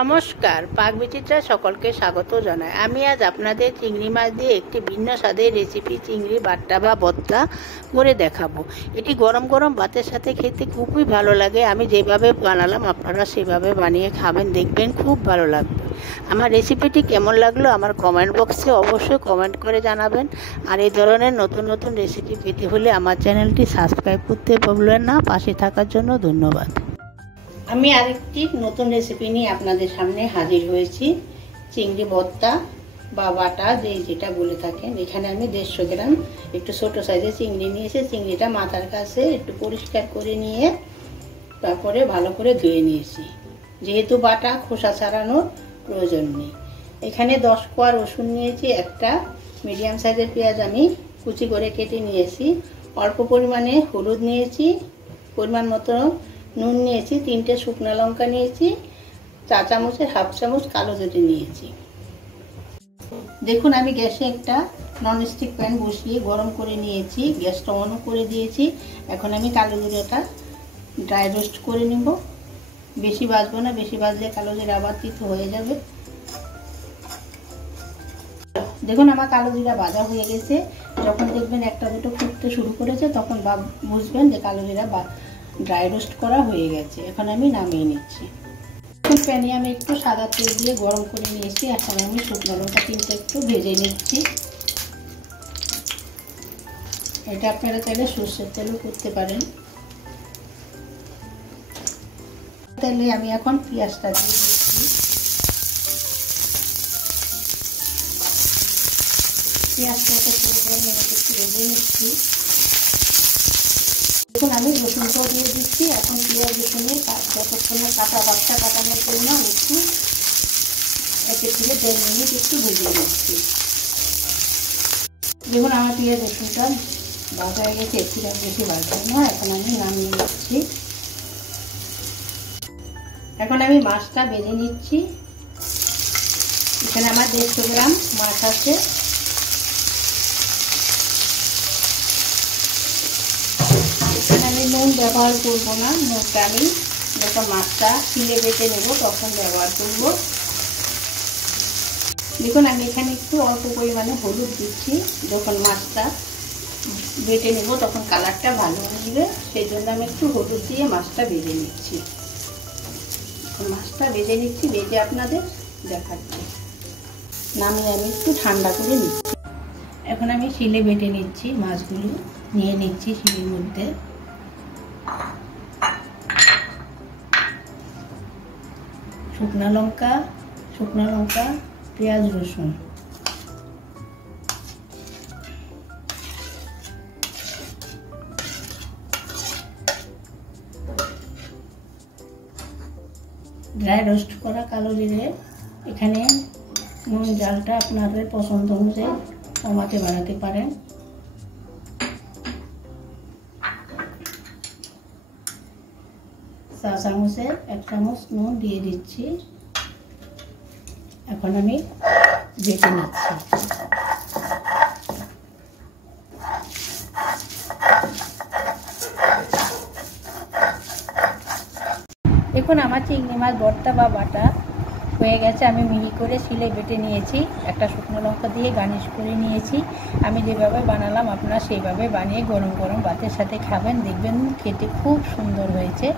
নমস্কার, পাক বিচিত্রায় সকলকে স্বাগত জানাই। আমি আজ আপনাদের চিংড়ি মাছ দিয়ে একটি ভিন্ন স্বাদের রেসিপি চিংড়ি বাট্টা বা ভর্তা করে দেখাবো। এটি গরম গরম ভাতের সাথে খেতে খুবই ভালো লাগে। আমি যেভাবে বানালাম আপনারা সেভাবে বানিয়ে খাবেন, দেখবেন খুব ভালো লাগবে। আমার রেসিপিটি কেমন লাগলো আমার কমেন্ট বক্সে অবশ্যই কমেন্ট করে জানাবেন। আর এই ধরনের নতুন নতুন রেসিপি পেতে হলে আমার চ্যানেলটি সাবস্ক্রাইব করতে ভুলবেন না। পাশে থাকার জন্য ধন্যবাদ। আমি আরেকটি নতুন রেসিপি নিয়ে আপনাদের সামনে হাজির হয়েছি। চিংড়ি ভর্তা বা বাটা যেটা বলে থাকেন। এখানে আমি 150 গ্রাম একটু ছোটো সাইজের চিংড়ি নিয়েছি। চিংড়িটা মাথার কাছে একটু পরিষ্কার করে নিয়ে তারপরে ভালো করে ধুয়ে নিয়েছি, যেহেতু বাটা খোসা ছাড়ানোর প্রয়োজন নেই। এখানে 10 কোয়া রসুন নিয়েছি, একটা মিডিয়াম সাইজের পেঁয়াজ আমি কুচি করে কেটে নিয়েছি, অল্প পরিমাণে হলুদ নিয়েছি, পরিমাণ মতো নুন নিয়েছি, 3টে শুকনো লঙ্কা নিয়েছি, চা চামচের হাফ চামচ কালো জিরে নিয়েছি। দেখুন আমি গ্যাসে একটা ননস্টিক প্যান বসিয়ে গরম করে নিয়েছি, গ্যাসটা অন করে দিয়েছি। এখন আমি কালো জিরাটা ড্রাই রোস্ট করে নেব। বেশি ভাজবো না, বেশি ভাজলে কালো জিরা আবার তিতো হয়ে যাবে। দেখুন আমার কালো জিরা ভাজা হয়ে গেছে। যখন দেখবেন একটা দুটো ফুটতে শুরু করেছে তখন বুঝবেন যে কালো জিরা ড্রাই রোস্ট করা হয়ে গেছে। এখন আমি নামিয়ে নিচ্ছি। প্যানে আমি একটু সাদা তেল দিয়ে গরম করে নিয়েছি। এখন আমি শুকনো লঙ্কা 3টে একটু ভেজে নিচ্ছি। এটা আপনারা চাইলে সর্ষের তেলও করতে পারেন। তেলে আমি এখন পেঁয়াজটা দিয়ে দিচ্ছি। পেঁয়াজটা একটু ভেজে নিচ্ছি। দেখুন আমি রসুনটাও দিয়ে দিচ্ছি। এখন পেঁয়াজ রসুনের যতক্ষণে বাচ্চা কাটানোর জন্য একটু 1 থেকে 1.5 মিনিট একটু ভেজে নিচ্ছি। দেখুন আমার পেঁয়াজ রসুনটা ভাজা হয়ে গেছে, একটু বেশি ভাজবো না। এখন আমি নামিয়ে নিচ্ছি। এখন আমি মাছটা ভেজে নিচ্ছি। এখানে আমার 150 গ্রাম মাছ আছে। এখানে আমি নুন ব্যবহার করব না, নুনটা আমি যখন মাছটা শিলে বেটে নেব তখন ব্যবহার করব। দেখুন আমি এখানে একটু অল্প পরিমাণে হলুদ দিচ্ছি। যখন মাছটা বেটে নেব তখন কালারটা ভালো আসবে, সেই জন্য আমি একটু হলুদ দিয়ে মাছটা ভেজে নিচ্ছি। মাছটা ভেজে নিচ্ছি, ভেজে আপনাদের দেখাচ্ছি। নামিয়ে আমি একটু ঠান্ডা করে নিচ্ছি। এখন আমি শিলে বেটে নিচ্ছি, মাছগুলো নিয়ে নিচ্ছি শিলের মধ্যে। শুকনো লঙ্কা, পেঁয়াজ রসুন, ড্রাই রোস্ট করা কালো জিরে। এখানে নুন ঝালটা আপনাদের পছন্দ অনুযায়ী কমাতে বাড়াতে পারেন। চা চামচের 1 চামচ নুন দিয়ে দিচ্ছি। এখন আমি বেটে নিচ্ছি। দেখুন আমার চিংড়ি মাছ ভর্তা বা বাটা হয়ে গেছে। আমি মিহি করে শিলে বেটে নিয়েছি, একটা শুকনো লঙ্কা দিয়ে গার্নিশ করে নিয়েছি। আমি যেভাবে বানালাম আপনারা সেইভাবে বানিয়ে গরম গরম ভাতের সাথে খাবেন, দেখবেন খেতে খুব সুন্দর হয়েছে।